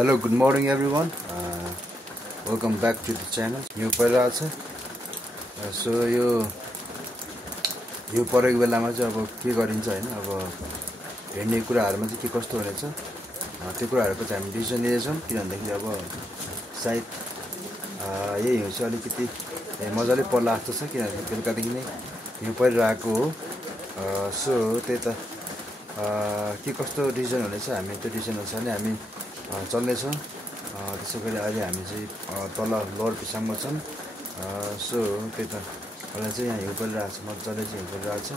Hello, good morning everyone. Welcome back to the channel. यो परिरहेको छ सो यो परेको बेलामा चाहिँ अब के गरिन्छ हैन अब हेर्ने कुराहरुमा चाहिँ के कस्तो हुनेछ त्यो कुराहरुको चाहिँ हामी डिसिजन लिएछौं किनभने अब सायद यही हो चाहिँ अलिकति मजाले पर्ला जस्तो छ किनभने बेलुकादेखि नै यो परिरहेको हो सो त्यही त के कस्तो डिसिजन हुनेछ हामी त्यो डिसिजन अनुसार नै हामी चल्नेछ त्यसैगरी अहिले हामी चाहिँ तल लोअर पिसाङमा छौं सो त्यही त अहिले चाहिँ यहाँ हिउँ परिरहेको छ मजाले चाहिँ हिउँ परिरहेको छ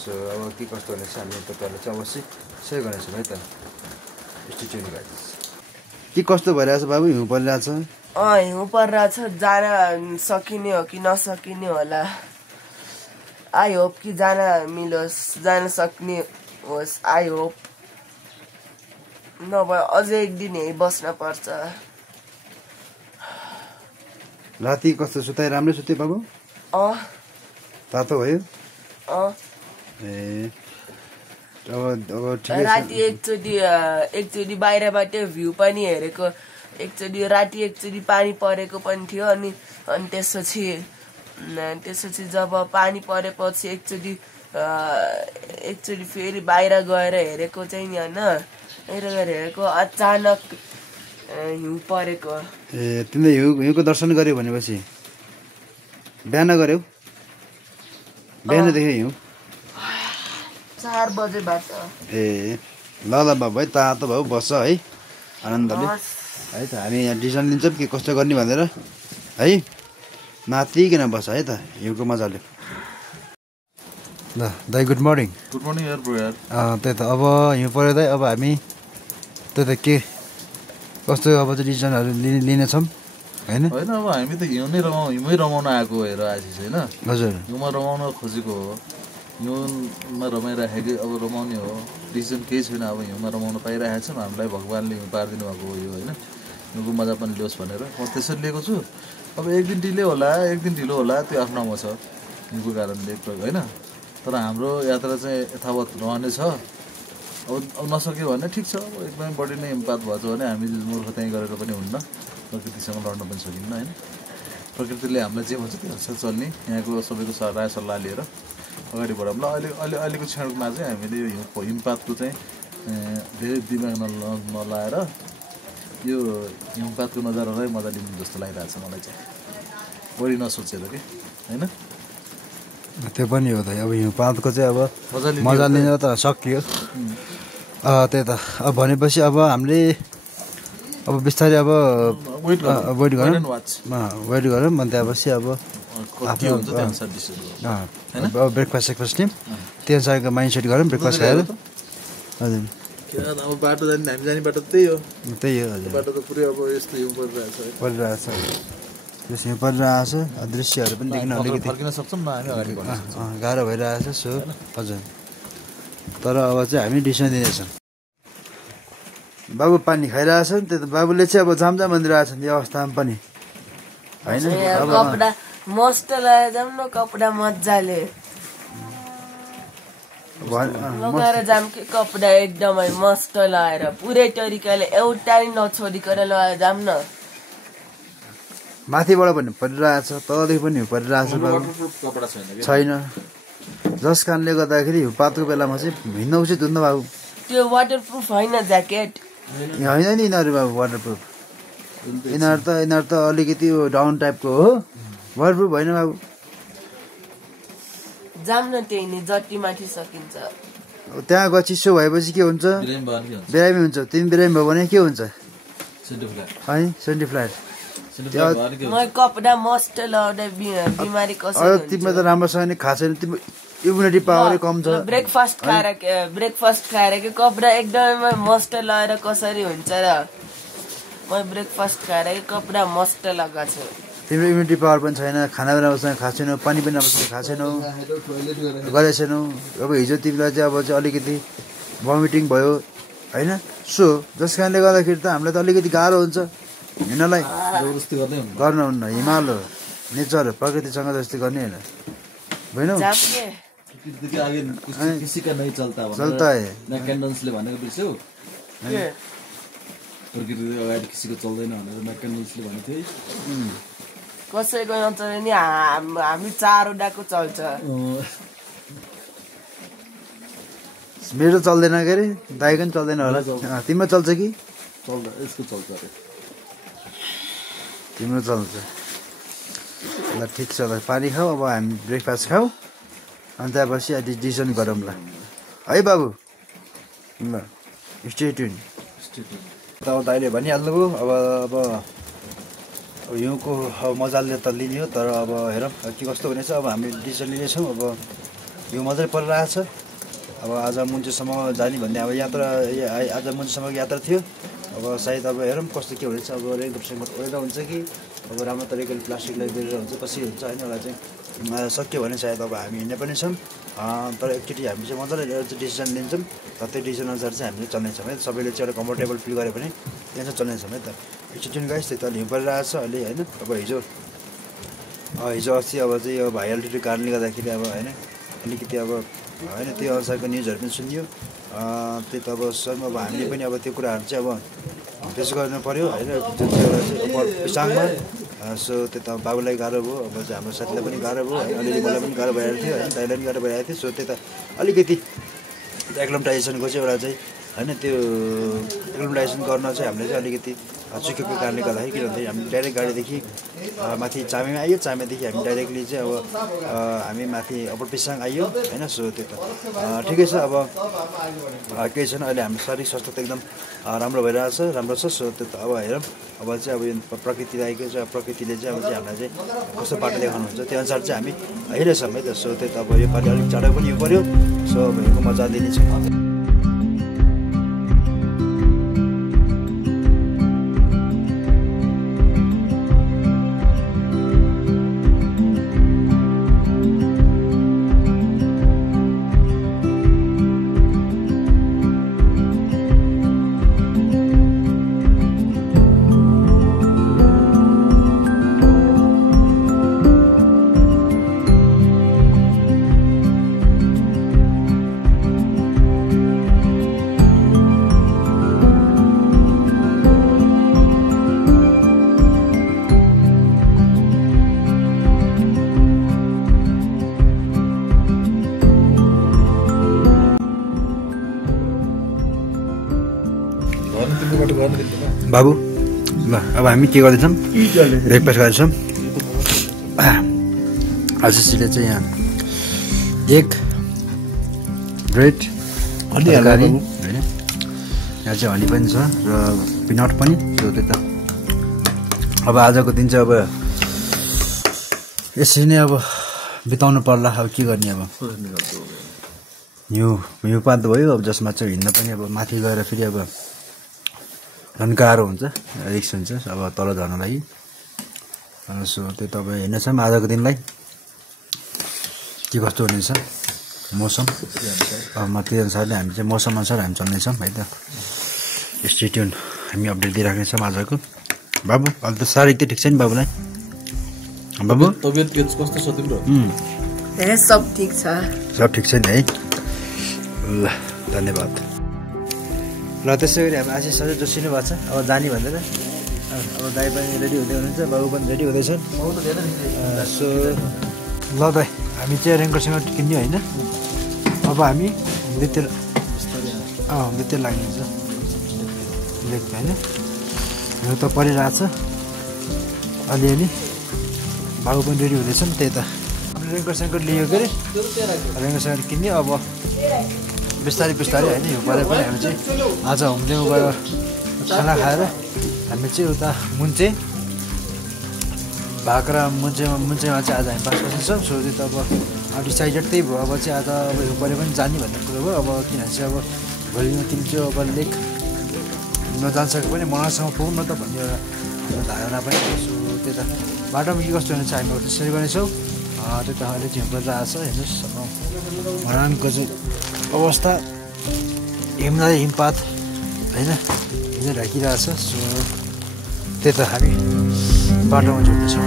सो अब के कस्तो हुनेछ हामी तपाईहरुलाई चाहिँ अवश्य शेयर गर्नेछौँ है त स्टे ट्युन गाइस के कस्तो भइरहेछ बाबु हिउँ परिरहेछ हिउँ परिरहेछ जान सकिने हो कि नसकिने होला आई होप कि जान मिलोस् जान सक्ने होस् आई होप नभए अझै एक दिन यही बस्न पर्छ राति कस्तो सुताइ राम्रै सुते बाबु तातो भयो ए अब ठिकै छ राति एकचोटी बाहिरबाट भ्यू पनि हेरेको एकचोटी राति एकचोटी पानी परेको पनि थियो अनि त्यसपछि जब पानी परेपछि एकचोटी फेरि बाहिर गएर हेरेको चाहिँ नि हैन हेरेको अचानक हिउँ परेको ए तिमीले हिउँको दर्शन गर्यौ भनेपछि बिहान गर्यौ बिहान देखे हिउँ 4 बजेबाट ए ल बाबु है तातो भयो बस्छ है आनन्दले है त हामी यहाँ डिसिजन लिन्छौँ के कस्तो गर्ने भनेर है नातिकन बस्छ है त हिउँको मजाले ल दाइ गुड मर्निङ यार ब्रो यार त्यही त अब हिउँ पर्यो दाइ अब हामी त्यही त के कस्तो अब चाहिँ डिसिजनहरू लिनेछौँ हैन अब हामी त हिउँमै रमाउन आएको हेर आशिष हैन हजुर हिउँमा रमाउन खोजेको हो हिउँमा रमाइराखेको अब रमाउने हो डिसिजन केही छैन अब हिउँमा रमाउन पाइरहेको छौँ हामीलाई भगवान्ले हिउँ पारिदिनु भएको हो यो हैन हिउँको मजा पनि लियोस् भनेर म त्यसरी लिएको छु अब एक दिन ढिलो होला त्यो आफ्नोमा छ हिउँको कारणले हैन तर हाम्रो यात्रा चाहिँ यथावत रहने छ अब नसक्यो भने ठिक छ अब एकदमै बढी नै हिमपात भएछ भने हामी मूर्खताइ गरेर पनि हुन्न प्रकृतिसँग लड्न पनि सकिन्न हैन प्रकृतिले हामीलाई जे भन्छ त्यो अनुसार चल्ने यहाँको सबैको राय सल्लाह लिएर अगाडि बढाउँ ल अहिलेको क्षणमा चाहिँ हामीले यो हिमपातको चाहिँ धेरै दिमाग नलाएर यो हिमपातको नजारालाई मजा लिनु जस्तो लागिरहेछ मलाई चाहिँ बढी नसोचेर के हैन त्यो पनि हो त अब हिउँपातको चाहिँ अब मजा लिन त सकियो त्यही त अब भनेपछि अब हामीले अब बिस्तारै अब वेट गरौँ अनि त्यहाँपछि अब आफ्नो ब्रेकफास्ट लिउँ त्यो अनुसारको माइन्ड सेट गरौँ ब्रेकफास्ट खाएर हजुर अब बाटो जाने हामी जाने बाटो त्यही हो हजुर बाटो त पुरै अब यस्तो हिउँ परिरहेछ त्यस हिउँ परिरहेछ दृश्यहरू पनि देख्न अलिकति फर्किन सक्छौँ न हामी अगाडि बढ्न सक्छौँ गाह्रो भइरहेछ सो हजुर तर अब चाहिँ हामी डिसिसन दिनेछौँ बाबु पानी खाइरहेछ नि त्यो त बाबुले चाहिँ अब जाम भनिरहेछन् यो अवस्थामा पनि होइन कपडा मस्त लगाएर जाम न कपडा मजाले लगाएर जाम कि कपडा एकदमै मस्त लगाएर पुरै तरिकाले एउटा नि नछोडिकन लगाएर जाम न माथिबाट पनि परिरहेछ तलदेखि पनि परिरहेछ बाबु छैन जस कारणले गर्दाखेरि हिउँपातको बेलामा चाहिँ हिँड्न उचित हुन्न बाबु त्यो वाटरप्रुफ होइन ज्याकेट होइन नि यिनीहरू बाबु वाटरप्रुफ यिनीहरू त अलिकति डाउन टाइपको हो वाटरप्रुफ होइन बाबु जाम न त्यही नि जति माथि सकिन्छ त्यहाँ गए चिसो भएपछि के हुन्छ बिरामी हुन्छ तिमी बिरामी भयो भने के हुन्छ है सेन्टी फ्ल्याट कपडा मस्त लगाउँदा बिमारी कसरी तिम्रो त राम्रोसँग नि खाएको छैन तिम्रो इम्युनिटी पावरै कम छ ब्रेकफास्ट खाएर कि कपडा एकदमै मस्त लगाएर कसरी हुन्छ र म ब्रेकफास्ट खाएर कपडा मस्त लगाएको छु तिम्रो इम्युनिटी पावर पनि छैन खाना पनि राम्रोसँग खाएको छैनौ पानी पनि राम्रोसँग खाएको छैनौ गरेको छैनौ अब हिजो तिमीलाई चाहिँ अब चाहिँ अलिकति भमिटिङ भयो होइन सो जस कारणले गर्दाखेरि त हामीलाई त अलिकति गाह्रो हुन्छ हिँड्नलाई गर्न हुन्न हिमाल हो नेचर हो प्रकृतिसँग जस्तै गर्ने होइन किसी का नहीं चलता चलता है ना कैंडन्सले भनेको बिर्स्यौ प्रकृति अगाडि किसिको चल्दैन भनेर म्याकेनिक्सले भनेको थियो कसैको नचल्ने नि हामी 4 वटाको चल्छ मेरो चल्दैन के अरे दाइको पनि चल्दैन होला तिम्रो चल्छ कि चल्दा यसको चल्छ अरे तिम्रो चल्छ ल ठिक छ ल पानी खाऊ अब हामी ब्रेकफास्ट खाऊ अनि त्यहाँपछि अहिले डिसिजन गरौँ ल है बाबु ल स्टे ट्युन त दाइले भनिहाल्नुभयो अब हिउँको मजाले त लिने हो तर अब हेरौँ के कस्तो हुनेछ अब हामी डिसिजन लिनेछौँ अब हिउँ मजाले परिरहेछ अब आज मुन्चेसम्म जाने भन्ने अब यात्रा आज मुन्चेसम्मको यात्रा थियो अब सायद अब हेरौँ कस्तो के हुनेछ अब रेनकोट ओढेर हुन्छ कि अब राम्रो तरिकाले प्लास्टिकलाई बेरेर हुन्छ कसरी हुन्छ होइन एउटा चाहिँ सक्यो भने सायद अब हामी हिँड्ने पनि छौँ तर एकचोटि हामी चाहिँ मजाले डिसिजन लिन्छौँ र त्यो डिसिजन अनुसार चाहिँ हामीले चल्नेछौँ है सबैले चाहिँ एउटा कम्फर्टेबल फिल गऱ्यो भने त्यहाँ चाहिँ चल्नेछौँ है त एकचोटि गाइस त्यही त हिउँ परिरहेको छ अहिले होइन अब हिजो अस्ति अब चाहिँ यो हाई अल्टिट्युडको कारणले गर्दाखेरि अब होइन अलिकति अब होइन त्यो अनुसारको न्युजहरू पनि सुनियो त्यही त अब अब हामीले पनि अब त्यो कुराहरू चाहिँ अब फेस गर्नु पऱ्यो होइन जुन चाहिँ एउटा चाहिँ पिसाङमा सो त्यो त बाबुलाई गाह्रो भयो अब चाहिँ हाम्रो साथीलाई पनि गाह्रो भयो है अलिअलि मलाई पनि गाह्रो भइरहेको थियो होइन दाइलाई पनि गाह्रो भइरहेको थियो सो त्यही त अलिकति एक्लोमटाइजेसनको चाहिँ एउटा चाहिँ होइन त्यो एक्लोमटाइजेसन गर्न चाहिँ हामीले चाहिँ अलिकति चुकेको कारणले गर्दाखेरि किन भन्दाखेरि हामी डाइरेक्ट गाडीदेखि माथि चामेमा आइयो चामेदेखि हामी डाइरेक्टली चाहिँ अब हामी माथि अप्पर पिसाङ आइयो होइन सो त्यो त ठिकै छ अब केही छैन अहिले हाम्रो शरीर स्वास्थ्य त एकदम राम्रो भइरहेछ राम्रो छ सो त्यो त अब हेरौँ अब चाहिँ अब यो प्रकृतिलाई चाहिँ प्रकृतिले चाहिँ अब चाहिँ हामीलाई चाहिँ कस्तो बाटो देखाउनुहुन्छ त्यो अनुसार चाहिँ हामी हेरेछौँ है त सो त्यो त अब यो पालि अलिक चाँडो पनि हिउँ पऱ्यो सो अब हिउँको मजा दिनेछ बाबु ल अब हामी के गर्दैछौँ ब्रेकफास्ट गर्दैछौँ आशिषले चाहिँ यहाँ एग ब्रेड तरकारी होइन यहाँ चाहिँ हनी पनि छ र पिनट पनि त्यो त अब आजको दिन चाहिँ अब यसरी नै अब बिताउनु पर्ला अब के गर्ने अब हिउँपात भयो अब जसमा चाहिँ हिँड्न पनि अब माथि गएर फेरि अब झन् गाह्रो हुन्छ रिक्स हुन्छ अब तल झर्न लागि सो त्यो तपाईँ हेर्नेछौँ आजको दिनलाई के कस्तो हुनेछ मौसम त्यो अनुसारले हामी चाहिँ मौसम अनुसार हामी चल्नेछौँ है त स्टे ट्युन हामी अपडेट दिइराख्नेछौँ आजको बाबु अहिले त शारीरिक त ठिक छ नि बाबुलाई बाबु तबियत कस्तो छ तिम्रो सब ठिक छ सब ठिक छ नि है ल धन्यवाद ल त्यसै गरी हामी आशिष सधैँ जोसिनु भएको छ अब जाने भन्दैन अब दाइ पनि रेडी हुँदै हुनुहुन्छ बाबु पनि रेडी हुँदैछन् सो ल दाइ हामी चाहिँ रेङ्करसँग किन्यो होइन अब हामी भित्र लाग्नुहुन्छ लेख्छ होइन यो त परिरहेछ अलिअलि बाबु पनि रेडी हुँदैछन् त्यही त हामीले रेङ्करसँग लियो के अरे रेङ्करसँग किन्यो अब बिस्तारै होइन यो परे पनि हामी चाहिँ आज होमस्टेमा गएर खाना खाएर हामी चाहिँ उता मुन्चे भाक्रा मुन्चेमा चाहिँ आज हामी बस्छौँ सो त्यो त अब डिसाइडेड त्यही भयो अब चाहिँ आज अब यो परे पनि जाने भन्ने कुरो भयो अब किनभने चाहिँ अब भोलिमा तिमी चाहिँ अब लेक नजानसके पनि मनासँग पुग्नु त भन्ने एउटा धारणा पनि सो त्यो त बाटोमा के कस्तो हुनेछ हामी त्यसरी गर्नेछौँ त्यो त अहिले चाहिँ परिरहेको छ हेर्नुहोस् मनानको चाहिँ अवस्था हिमपात होइन हिँडेर राखिरहेछ सो त्यही त हामी बाटोमा जोड्दैछौँ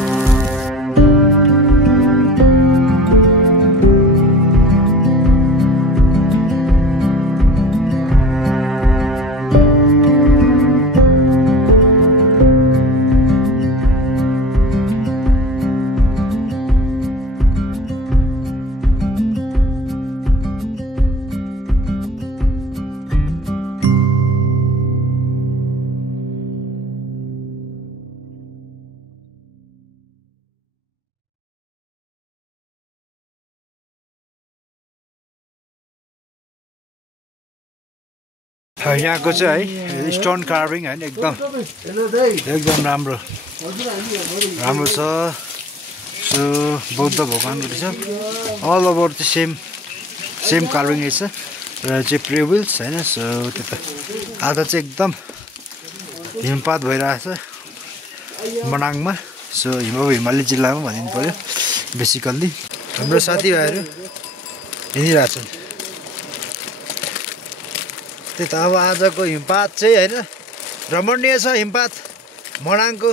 यहाँको चाहिँ है स्टोन कार्भिङ होइन एकदम राम्रो छ। सो बौद्ध भगवान्को रहेछ अल ओभर चाहिँ सेम कार्भिङ रहेछ र चाहिँ प्रेविल्स होइन। सो त्यो त आज चाहिँ एकदम हिमपात भइरहेछ मनाङमा। सो हिमाली जिल्लामा भनिनु पऱ्यो बेसिकल्ली। हाम्रो साथीभाइहरू हिँडिरहेछन् त्यही त। अब आजको हिमपात चाहिँ होइन रमणीय छ हिमपात मनाङको।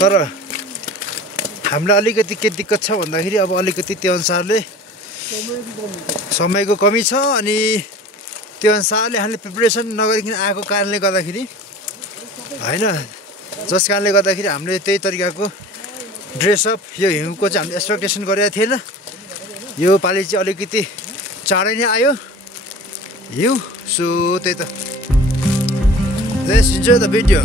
तर हामीलाई अलिकति के दिक्कत छ भन्दाखेरि अब अलिकति त्यो अनुसारले समयको कमी छ अनि त्यो अनुसारले हामीले प्रिपरेसन नगरिकन आएको कारणले गर्दाखेरि होइन, जस कारणले गर्दाखेरि हामीले त्यही तरिकाको ड्रेसअप यो हिउँको चाहिँ हामीले एक्सपेक्टेसन गरेको थिएन। यो पालि चाहिँ अलिकति चाँडै नै आयो हिउँ। सो त्यही त लेट्स इन्जोय द भिडियो।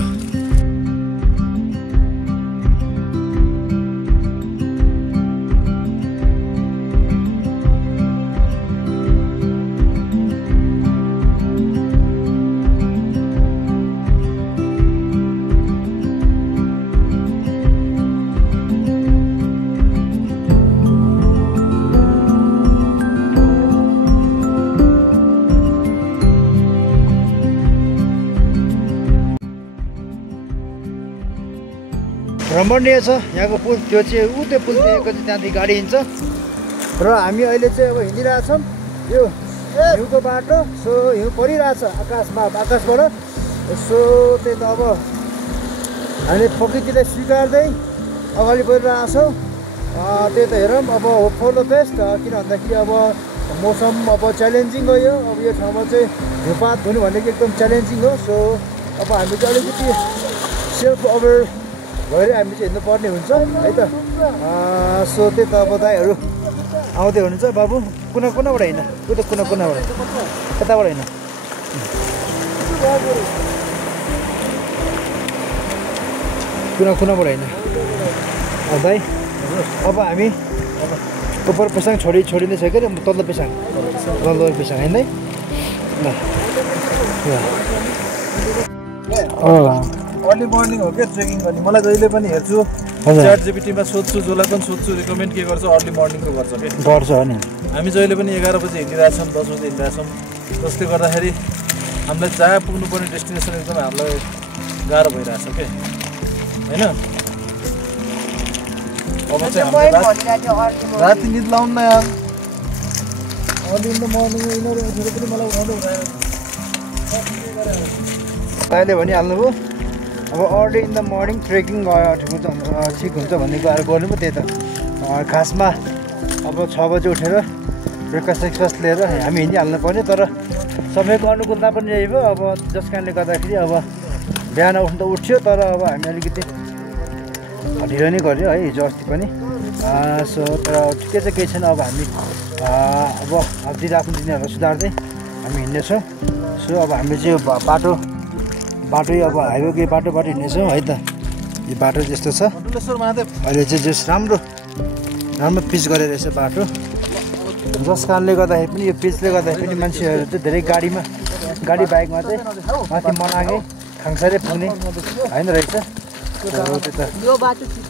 रमणीय छ यहाँको पुल। त्यो चाहिँ त्यो पुल देखेको चाहिँ त्यहाँदेखि गाडी हिँड्छ र हामी अहिले चाहिँ अब हिँडिरहेछौँ यो हिउँको बाटो। सो हिउँ परिरहेछ आकाशबाट। सो त्यही त अब हामीले प्रकृतिलाई स्वीकार्दै अगाडि बढिरहेछौँ। त्यही त हेरौँ अब होप फर द बेस्ट। किन भन्दाखेरि अब मौसम अब च्यालेन्जिङ हो यो। अब यो ठाउँमा चाहिँ हिउँपात हुनु भनेको एकदम च्यालेन्जिङ हो। सो अब हामी चाहिँ अलिकति सेल्फ अवेर भएर हामी चाहिँ हिँड्नुपर्ने हुन्छ है त। सो त्यही त अब दाइहरू आउँदै हुनुहुन्छ। बाबु कुनाबाट हिँड्न उता कुनाबाट यताबाट हिँड्न कुनाबाट हिँड्न दाइ। अब हामी उपर पेसाङ छोडिँदैछ के अरे तल्लो पेसाङ होइन है ल। अर्ली मर्निङ हो क्या ट्रेकिङ गर्ने। मलाई जहिले पनि हेर्छु च्याट जिपिटीमा सोध्छु, जसलाई पनि सोध्छु रिकमेन्ड के गर्छ अर्ली मर्निङको गर्छ क्या गर्छ नि। हामी जहिले पनि 11 बजे हिँडिरहेछौँ, 10 बजे हिँडिरहेछौँ। जसले गर्दाखेरि हामीलाई जहाँ पुग्नुपर्ने डेस्टिनेसन एकदमै हामीलाई गाह्रो भइरहेछ क्या होइन। अब चाहिँ राति निद लाउनु न यार। अर्ली इन द मर्निङ यिनीहरू पनि मलाई उठाउँदै हुँदैन। अहिले भनिहाल्नुभयो अब early in the morning trekking ठिक हुन्छ भन्ने कुरा गर्नु पो। त्यही त खासमा अब 6 बजे उठेर ब्रेकफास्ट लिएर हामी हिँडिहाल्नु पर्ने। तर समयको अनुकूलता पनि यही भयो। अब जस कारणले गर्दाखेरि अब बिहान उठ्नु त उठ्यो तर अब हामी अलिकति ढिलो नै गऱ्यो है हिजो अस्ति पनि। सो तर ठिकै छ, केही छैन। अब हामी अब दिन आफ्नो दिनहरूलाई सुधार्दै हामी हिँड्नेछौँ। सो अब हामी चाहिँ बाटो अब हाइवेको बाटोबाट हिँड्नेछौँ है त। यो बाटो त्यस्तो छ अहिले चाहिँ जस राम्रो पिच गरेर रहेछ बाटो। जस कारणले गर्दाखेरि पनि यो पिचले गर्दाखेरि पनि मान्छेहरू चाहिँ धेरै गाडी बाइकमा चाहिँ माथि मनागे खाङसारै पुग्ने होइन रहेछ। त्यो त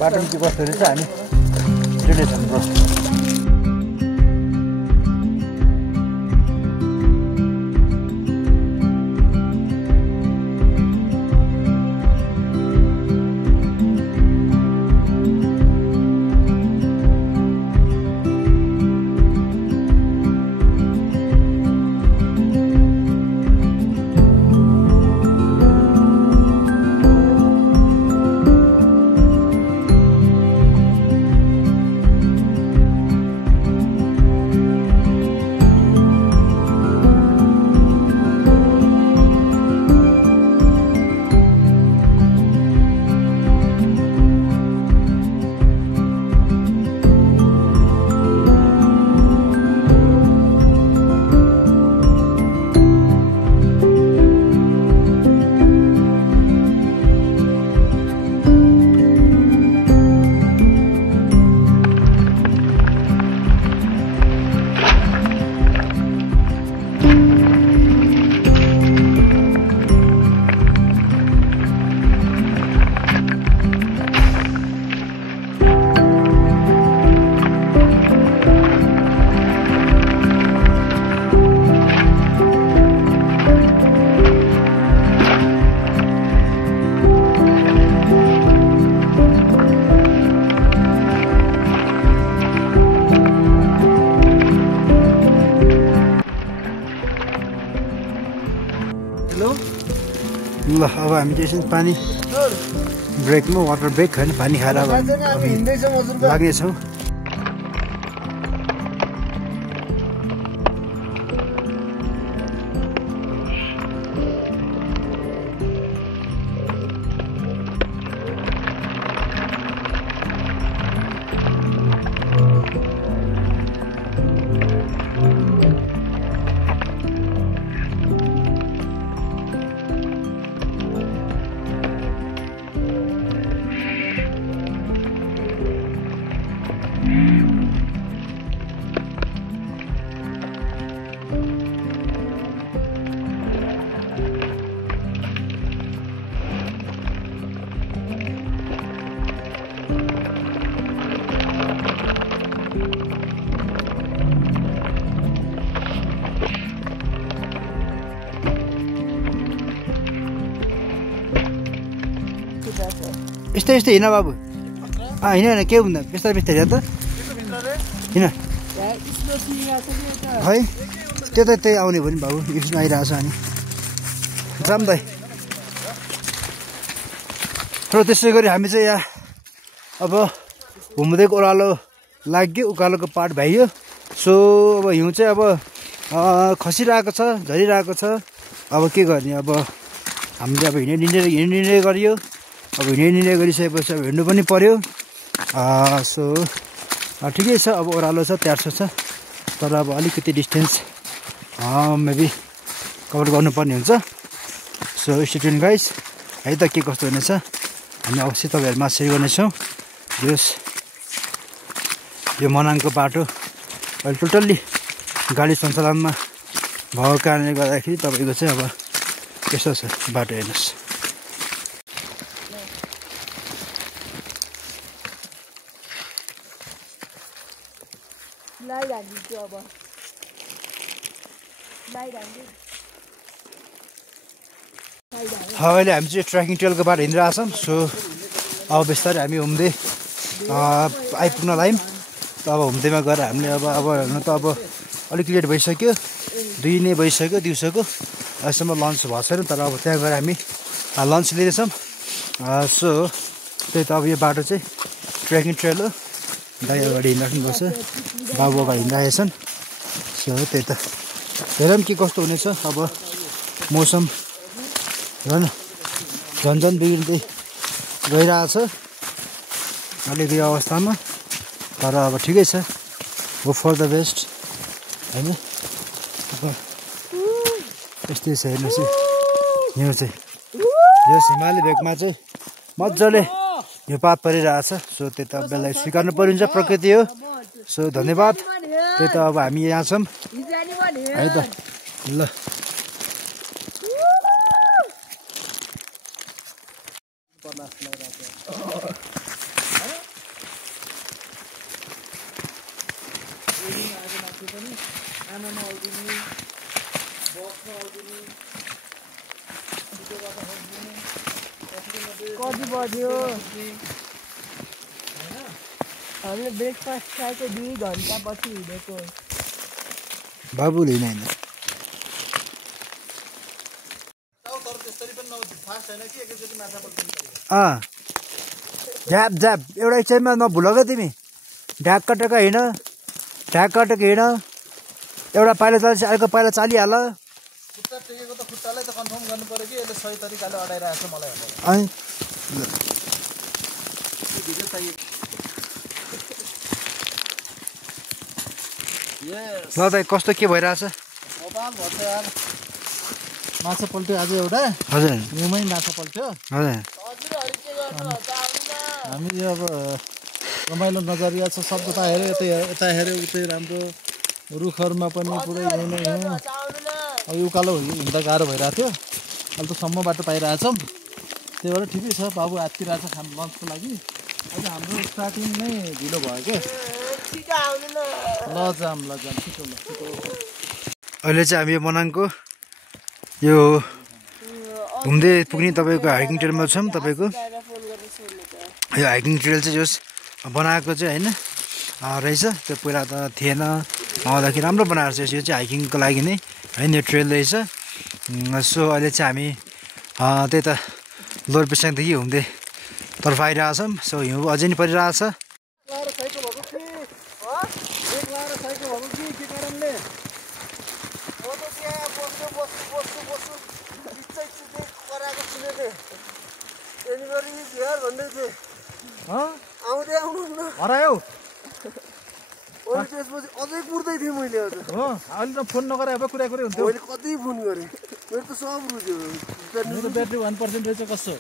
बाटोमा चाहिँ कस्तो रहेछ हामी जुनेछौँ ब्रो। ल अब हामी चाहिँ पानी ब्रेकमा वाटर ब्रेक होइन पानी खाएर अब लाग्नेछौँ यस्तै यस्तै हिँड बाबु हिँड होइन के हुँदैन बिस्तारै बिस्तारै त हिँड खै त्यो त त्यही आउने भयो नि बाबु एकछिन आइरहेको छ अनि जाम दाइ र त्यसै गरी हामी चाहिँ यहाँ अब घुम्दैको ओह्रालो लाग्यो उकालोको पार्ट भइयो सो अब हिउँ चाहिँ अब खसिरहेको छ झरिरहेको छ अब के गर्ने अब हामीले अब हिँड्ने गरियो अब हिँड्ने गरिसकेपछि अब हिँड्नु पनि पर्यो सो ठिकै छ अब ओह्रालो छ 400 छ तर अब अलिकति डिस्टेन्स मेबी कभर गर्नुपर्ने हुन्छ सो स्टुडेन्ट गाइज है त के कस्तो हुनेछ हामी अवश्य तपाईँहरूमा सेयर गर्नेछौँ यो मनाङको बाटो अहिले टोटल्ली गाडी सञ्चालनमा भएको कारणले गर्दाखेरि तपाईँको चाहिँ अब यस्तो छ बाटो हेर्नुहोस् अहिले हामी चाहिँ ट्रेकिङ ट्रेलको बाटो हिँडिरहेको छौँ सो अब बिस्तारै हामी हुम्दै आइपुग्न लायौँ त अब हुम्दैमा गएर हामीले अब हेर्नु त अब अलिक लेट भइसक्यो 2 नै भइसक्यो दिउँसोको अहिलेसम्म लन्च भएको छैन तर अब त्यहाँ गएर हामी लन्च लिँदैछौँ सो त्यही त अब यो बाटो चाहिँ ट्रेकिङ ट्रेल हो दाइ अगाडि हिँडिराख्नु भएको छ बाबु अगाडि हिँडिरहेका छन् सो त्यही त हेरौँ के कस्तो हुनेछ अब मौसम हेर न झन् बिग्रिँदै गइरहेछ अलिकति अवस्थामा तर अब ठिकै छ हो फर द बेस्ट होइन अब यस्तै छ हेर्नुहोस् हिउँ चाहिँ यो हिमाली भेगमा चाहिँ मजाले हिउँपात परिरहेछ सो त्यो त बेललाई स्वीकार्नु परिन्छ प्रकृति हो सो धन्यवाद त्यही त अब हामी यहाँ छौँ है त ल कति बज्यो हामीले ब्रेकफास्ट खाएको 2 घन्टा पछि हिँडेको बाबुले होइन झ्याप झ्याप एउटा एकछिनमा नभुल क्या तिमी ढ्याक कटेको हिँड ढ्याक कटेको हिँड एउटा पाइला चालिस अर्को पाइला चालिहाल खुट्टालाई त कन्फर्म गर्नु पर्यो कि यसले सही तरिकाले अडाइरहेको छ मलाई ल दाइ कस्तो के भइरहेछ माछा पल्ट्यो आज एउटा हजुर हिउँमै माछा पल्ट्यो हजुर हामी अब रमाइलो नजरिया छ शब्द त हेऱ्यो यता हेऱ्यो उतै राम्रो रुखहरूमा पनि पुरै हिउँ अब उकालो हिँड्दा गाह्रो भइरहेको थियो अहिले त सम्म बाटो पाइरहेछौँ त्यही भएर ठिकै छ बाबु आत्तिरहेछ खानु लन्चको लागि अहिले हाम्रो स्टार्टिङ नै ढिलो भयो क्या ल जाम छिटो अहिले चाहिँ हामी मनाङको यो घुम्दै पुग्ने तपाईँको हाइकिङ ट्रेलमा छौँ तपाईँको यो हाइकिङ ट्रेल चाहिँ जस बनाएको चाहिँ होइन रहेछ त्यो पहिला त थिएन आउँदाखेरि राम्रो बनाएको छ यो चाहिँ हाइकिङको लागि नै होइन यो ट्रेल रहेछ सो अहिले चाहिँ हामी त्यही त लोवर पेसाङदेखि हुँदै तर्फ आइरहेछौँ। सो हिउँ अझै नि परिरहेछ। हरायो त्यसपछि अझै कुर्दै थिएँ मैले हो अहिले त फोन नगरे अब कुरा हुन्थ्यो। मैले कति फोन गरेँ मेरो त सब रुज्यो। मेरो ब्याट्री 1% रहेछ कस्तो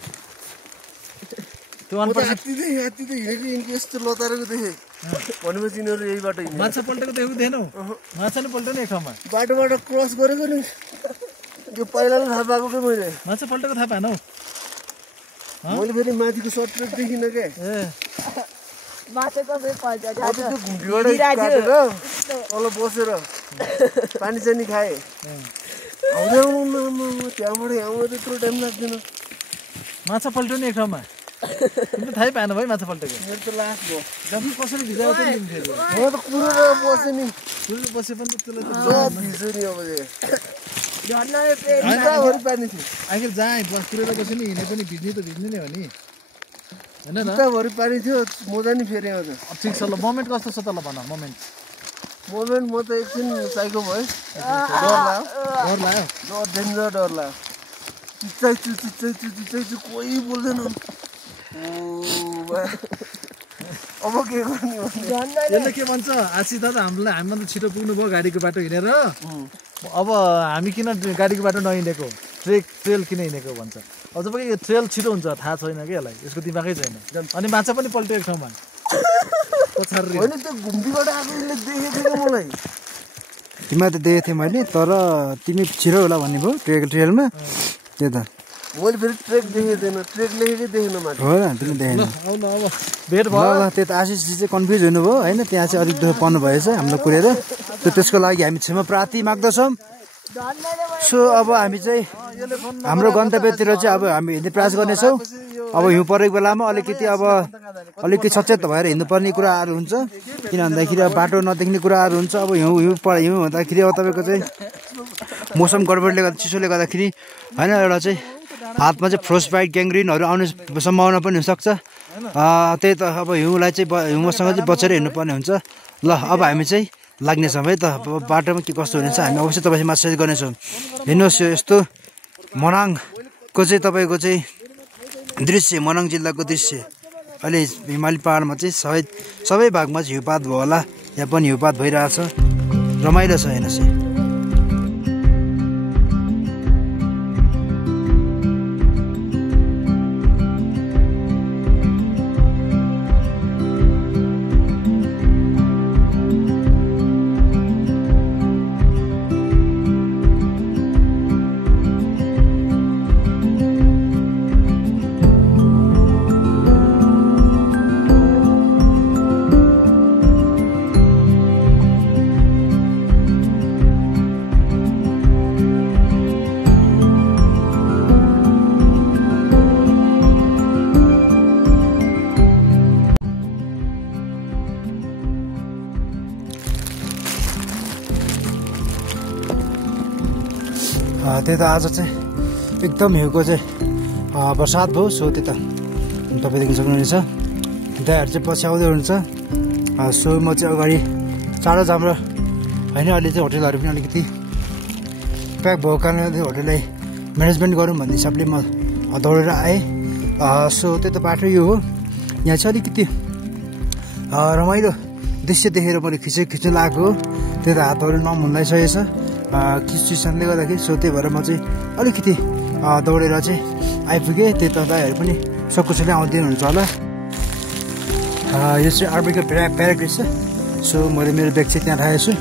त्यो 1% हात्तिँदै हिँडेको इन्केस त्यो लतारेको देखेँ भनेपछि यिनीहरू यही बाटो हिँड्यो। माछा पल्टेको देखेको थिएनौ? माछा नि पल्टेन एक ठाउँमा बाटोबाट क्रस गरेको नि त्यो पहिला नै थाहा पाएको क्या मैले। माछा पल्टेको थाहा पाएनौ? मैले फेरि माथिको सर्ट ट्रेक देखिनँ क्या माछा कसरी पल्छ त्यो घुम्टीबाटै काटेर तल बसेर पानी सानी खाएँ। आउँदै आउनु त्यहाँबाट आउनु त्यत्रो टाइम लाग्दैन। माछा पल्ट्यो नि एक ठाउँमा तिमीले थाहै पाएन भाइ माछा पल्टेको? मेरो त लास्ट भयो। जति कसरी भिजायो त नि फेरि म त कुरेर बसेँ नि फुलले बसे पनि त त्यसलाई त सब भिज्यो नि अब जुत्ताभरि पानी थियो। आखिर जहाँ कुरेर बस्यो नि हिँडे पनि भिज्ने त भिज्ने नै हो नि होइन र? जुत्ताभरि पानी थियो मोजा नि फेरि आउँछ। ठिक छ ल मोमेन्ट कस्तो छ त ल भन मोमेन्ट म त एकछिन साइको भयो। डर लाग्यो डेन्जर डर लाग्यो। चिच्चाइचु कोही बोल्दैन। अब के गर्ने यसले के भन्छ आशी दादा हामीलाई छिटो पुग्नु भयो गाडीको बाटो हिँडेर अब हामी किन गाडीको बाटो नहिँडेको ट्रेल किन हिँडेको भन्छ। अझ पनि यो ट्रेल छिटो हुन्छ थाहा छैन कि यसलाई यसको दिमागै छैन। अनि माछा पनि पल्ट्यो एक ठाउँमा होइन त्यो घुम्तीबाट आफूले देखेको थियो मलाई। तिमीलाई त देखेको थिएँ मैले तर तिमी छिटो होला भन्ने भयो ट्रेलमा त्यही त मैले फेरि ट्रेक देखेको थिएन ट्रेक लेखेकै देखेन माथि हो न तिमी देखेन। अब भेट ल ल त्यही त आशिषजी चाहिँ कन्फ्युज हुनुभयो होइन त्यहाँ चाहिँ अलिक दुःख पर्नु भएछ हामीलाई कुरेर त्यसको लागि हामी क्षमा प्रार्थी माग्दछौँ। सो अब हामी चाहिँ हाम्रो गन्तव्यतिर चाहिँ अब हामी हिँड्ने प्रयास गर्नेछौँ। अब हिउँ परेको बेलामा अलिकति सचेत भएर हिँड्नुपर्ने कुराहरू हुन्छ किन भन्दाखेरि अब बाटो नदेख्ने कुराहरू हुन्छ। अब हिउँ हुँदाखेरि अब तपाईँको चाहिँ मौसम गडबडले गर्दा चिसोले गर्दाखेरि होइन एउटा चाहिँ हातमा चाहिँ फ्रोस्ट बाइट ग्याङ्ग्रिनहरू आउने सम्भावना पनि हुनसक्छ। त्यही त अब हिउँलाई चाहिँ हिउँसँग चाहिँ बचेर हिँड्नुपर्ने हुन्छ। ल अब हामी चाहिँ लाग्नेछौँ है त बाटोमा के कस्तो हुनेछ हामी अवश्य तपाईँसँग सेयर गर्नेछौँ। हेर्नुहोस् यो यस्तो मनाङको चाहिँ तपाईँको चाहिँ दृश्य मनाङ जिल्लाको दृश्य अहिले हिमाली पहाडमा चाहिँ सबै भागमा चाहिँ हिउँपात भयो होला। यहाँ पनि हिउँपात भइरहेछ रमाइलो छ हेर्नुहोस्। त्यही त आज चाहिँ एकदम हिउँको चाहिँ बर्सात भयो। सो त्यही त तपाईँ देख्न सक्नुहुनेछ दाइहरू चाहिँ पछि आउँदै हुनुहुन्छ। सो म चाहिँ अगाडि चाँडो जाम र होइन अहिले चाहिँ होटेलहरू पनि अलिकति प्याक भएको कारणले होटेललाई म्यानेजमेन्ट गरौँ भन्ने हिसाबले म दौडेर आएँ। सो त्यही त बाटो यो हो। यहाँ चाहिँ अलिकति रमाइलो दृश्य देखेर मैले खिच्नु लागेको हो। त्यही त हातहरू नम हुँदैसकेको छ किसले गर्दाखेरि। सो त्यही भएर म चाहिँ अलिकति दौडेर चाहिँ आइपुगेँ। त्यही त दाइहरू पनि सकुसले आउँदै हुनुहुन्छ होला। यो चाहिँ आर्मीको प्याराग्रेस छ। सो मैले मेरो ब्याग चाहिँ त्यहाँ राखेको छु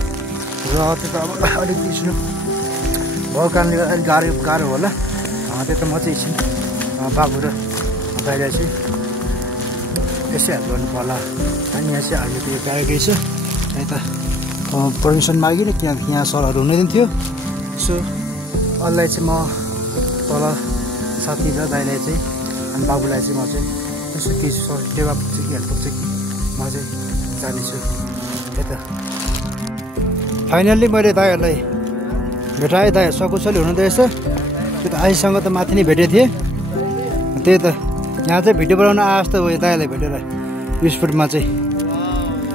र त्यो त अब अलिक एकछिन भएको कारणले गर्दा अलिक गाह्रो होला। त्यही त म चाहिँ एकछिन बाबु र दाइलाई चाहिँ यसै हेल्प गर्नु पर्ला। अनि यहाँ चाहिँ आर्मीको यो प्याराग्रेस छ। त्यही त पर्मिसन मागिनँ किनकि यहाँ सरहरू हुँदै थियो। सो अरूलाई चाहिँ म तल साथी र दाइलाई चाहिँ अनि बाबुलाई चाहिँ म चाहिँ यसो केही सेवा पुग्छ कि हेल्प पुग्छ कि म चाहिँ जानेछु। त्यही त फाइनल्ली मैले दाइहरूलाई भेटाएँ। दाइ सकुशली हुनुहुँदो रहेछ त्यो त आइसँग त माथि नै भेटेको थिएँ त्यही त यहाँ चाहिँ भिडियो बनाउन आए जस्तो भयो दाइलाई भेटेर स्पोर्टमा चाहिँ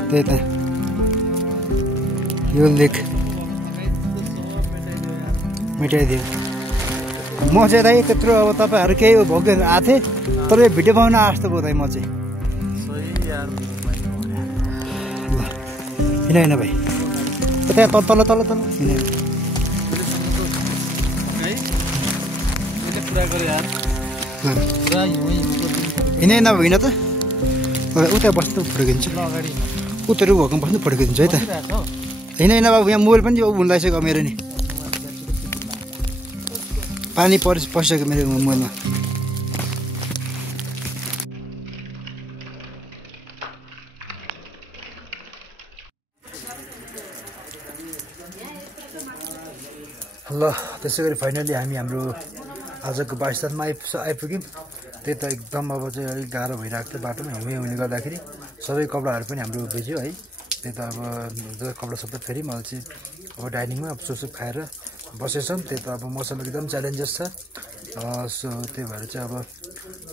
त्यही त यो लेक मेटाइदियो म चाहिँ दाइ त्यत्रो अब तपाईँहरू केही भोगेर आएको थिएँ तर यो भिडियो बनाउन आए जस्तो भयो दाइ म चाहिँ ल हिँड भाइ त्यहाँ तल तल तल हिँड हिँड अब हिँड त उता बस्नु फोटो खिच्छु उता भएको बस्नु फोटो खिच्छु है त हिँड बाबु यहाँ मोबाइल पनि हुँदैछ मेरो नि पानी पसिसक्यो मेरो मोबाइलमा ल त्यसै गरी फाइनली हामी हाम्रो आजको वासस्थानमा आइपुग्यौँ त्यही त एकदम अब चाहिँ अलिक गाह्रो भइरहेको थियो बाटोमा हिउँै हुने गर्दाखेरि सबै कपडाहरू पनि हाम्रो भिज्यो है त्यही त अब कपडा सबै फेरि मैले चाहिँ अब डाइनिङमा अब सुप खाएर बसेछौँ त्यही त अब मौसम एकदम च्यालेन्जेस छ सो त्यही भएर चाहिँ अब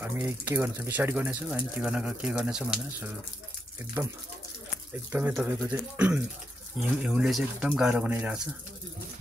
हामी के गर्नु छ डिसाइड गर्नेछौँ होइन के गर्नेछौँ भनेर सो एकदमै तपाईँको चाहिँ हिउँले चाहिँ एकदम गाह्रो बनाइरहेको छ